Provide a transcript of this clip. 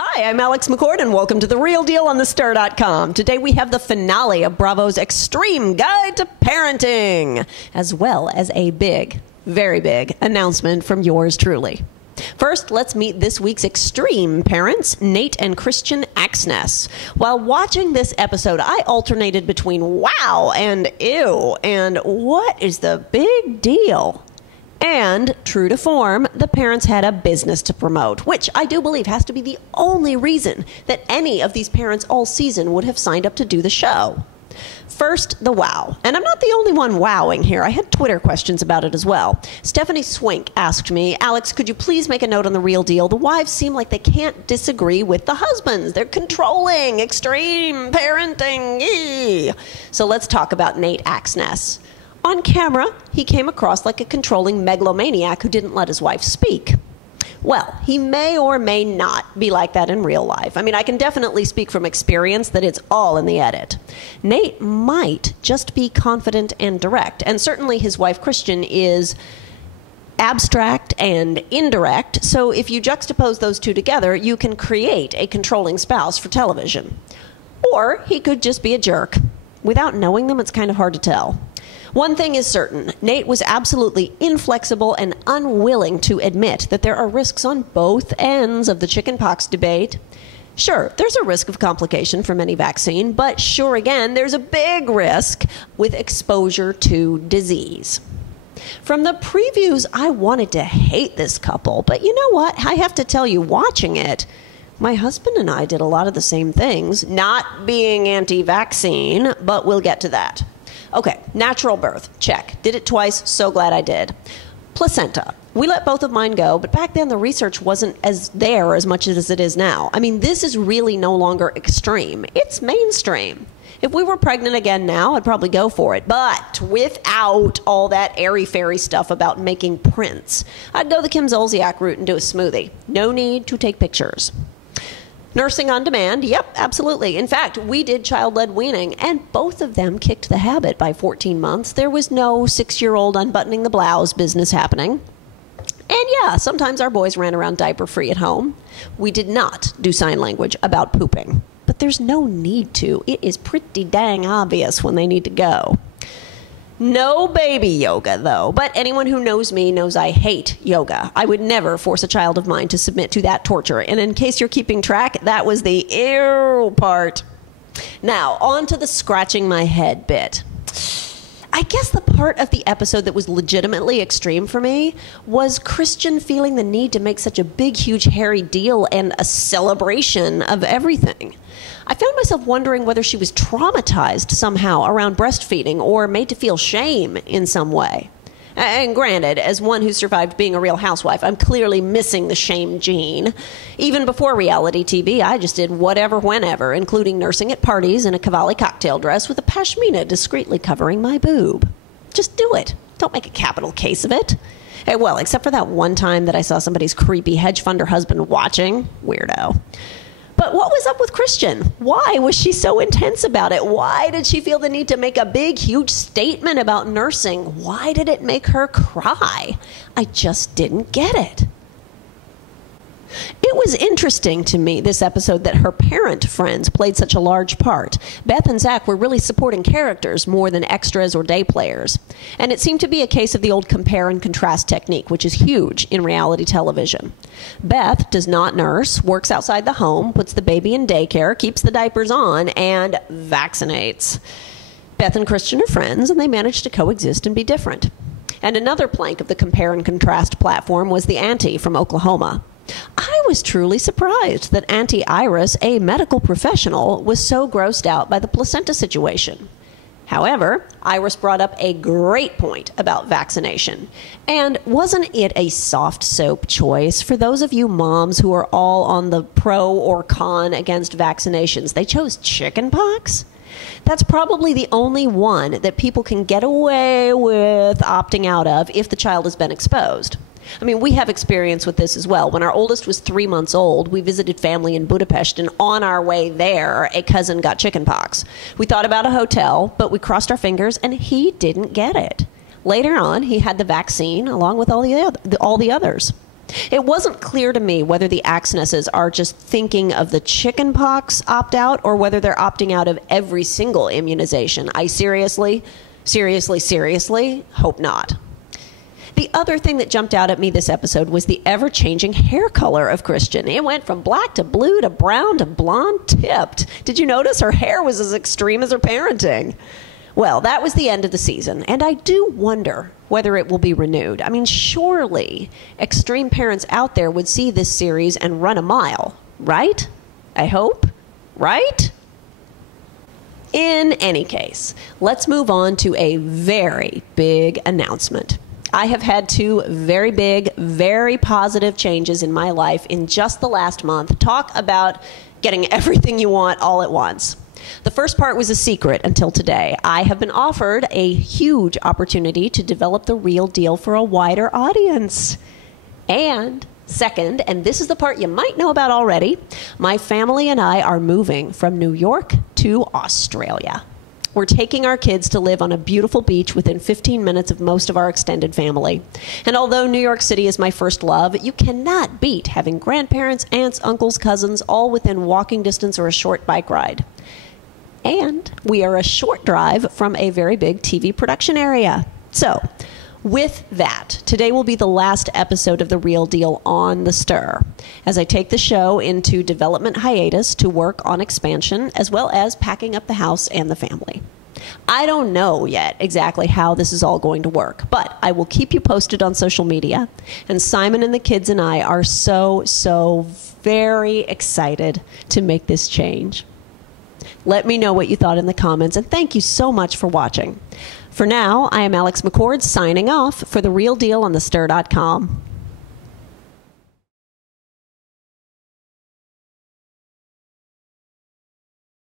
Hi, I'm Alex McCord, and welcome to The Real Deal on thestar.com. Today we have the finale of Bravo's Extreme Guide to Parenting, as well as a big, very big announcement from yours truly. First, let's meet this week's extreme parents, Nate and Christian Axness. While watching this episode, I alternated between wow and ew, and what is the big deal? And, true to form, the parents had a business to promote, which I do believe has to be the only reason that any of these parents all season would have signed up to do the show. First, the wow. And I'm not the only one wowing here. I had Twitter questions about it as well. Stephanie Swink asked me, Alex, could you please make a note on The Real Deal? The wives seem like they can't disagree with the husbands. They're controlling, extreme parenting. Eee. So let's talk about Nate Axness. On camera, he came across like a controlling megalomaniac who didn't let his wife speak. Well, he may or may not be like that in real life. I mean, I can definitely speak from experience that it's all in the edit. Nate might just be confident and direct, and certainly his wife Christian is abstract and indirect, so if you juxtapose those two together, you can create a controlling spouse for television. Or he could just be a jerk. Without knowing them, it's kind of hard to tell. One thing is certain, Nate was absolutely inflexible and unwilling to admit that there are risks on both ends of the chickenpox debate. Sure, there's a risk of complication from any vaccine, but sure again, there's a big risk with exposure to disease. From the previews, I wanted to hate this couple, but you know what? I have to tell you, watching it, my husband and I did a lot of the same things, not being anti-vaccine, but we'll get to that. Okay, natural birth, check. Did it twice, so glad I did. Placenta. We let both of mine go, but back then the research wasn't as much as it is now. I mean, this is really no longer extreme. It's mainstream. If we were pregnant again now, I'd probably go for it, but without all that airy-fairy stuff about making prints. I'd go the Kim Zolciak route and do a smoothie. No need to take pictures. Nursing on demand, yep, absolutely. In fact, we did child-led weaning, and both of them kicked the habit by 14 months. There was no 6-year-old unbuttoning the blouse business happening. And yeah, sometimes our boys ran around diaper-free at home. We did not do sign language about pooping, but there's no need to. It is pretty dang obvious when they need to go. No baby yoga, though, but anyone who knows me knows I hate yoga. I would never force a child of mine to submit to that torture, and in case you're keeping track, that was the ew part. Now, on to the scratching my head bit. I guess the part of the episode that was legitimately extreme for me was Christian feeling the need to make such a big, huge, hairy deal and a celebration of everything. I found myself wondering whether she was traumatized somehow around breastfeeding or made to feel shame in some way. And granted, as one who survived being a real housewife, I'm clearly missing the shame gene. Even before reality TV, I just did whatever, whenever, including nursing at parties in a Cavalli cocktail dress with a pashmina discreetly covering my boob. Just do it. Don't make a capital case of it. Well, except for that one time that I saw somebody's creepy hedge funder husband watching. Weirdo. But what was up with Christian? Why was she so intense about it? Why did she feel the need to make a big, huge statement about nursing? Why did it make her cry? I just didn't get it. It was interesting to me, this episode, that her parent friends played such a large part. Beth and Zach were really supporting characters more than extras or day players. And it seemed to be a case of the old compare and contrast technique, which is huge in reality television. Beth does not nurse, works outside the home, puts the baby in daycare, keeps the diapers on, and vaccinates. Beth and Christian are friends, and they manage to coexist and be different. And another plank of the compare and contrast platform was the auntie from Oklahoma. I was truly surprised that Auntie Iris, a medical professional, was so grossed out by the placenta situation. However, Iris brought up a great point about vaccination. And wasn't it a soft soap choice for those of you moms who are all on the pro or con against vaccinations? They chose chickenpox? That's probably the only one that people can get away with opting out of if the child has been exposed. I mean, we have experience with this as well. When our oldest was 3 months old, we visited family in Budapest, and on our way there, a cousin got chickenpox. We thought about a hotel, but we crossed our fingers, and he didn't get it. Later on, he had the vaccine along with all the others. It wasn't clear to me whether the Axnesses are just thinking of the chickenpox opt-out or whether they're opting out of every single immunization. I seriously hope not. The other thing that jumped out at me this episode was the ever-changing hair color of Christian. It went from black to blue to brown to blonde tipped. Did you notice her hair was as extreme as her parenting? Well, that was the end of the season, and I do wonder whether it will be renewed. I mean, surely extreme parents out there would see this series and run a mile, right? I hope, right? In any case, let's move on to a very big announcement. I have had two very big, very positive changes in my life in just the last month. Talk about getting everything you want all at once. The first part was a secret until today. I have been offered a huge opportunity to develop the real deal for a wider audience. And second, and this is the part you might know about already, my family and I are moving from New York to Australia. We're taking our kids to live on a beautiful beach within 15 minutes of most of our extended family. And although New York City is my first love, you cannot beat having grandparents, aunts, uncles, cousins, all within walking distance or a short bike ride. And we are a short drive from a very big TV production area. So, with that, today will be the last episode of The Real Deal on The Stir, as I take the show into development hiatus to work on expansion, as well as packing up the house and the family. I don't know yet exactly how this is all going to work, but I will keep you posted on social media, and Simon and the kids and I are so very excited to make this change. Let me know what you thought in the comments, and thank you so much for watching. For now, I am Alex McCord signing off for The Real Deal on thestir.com.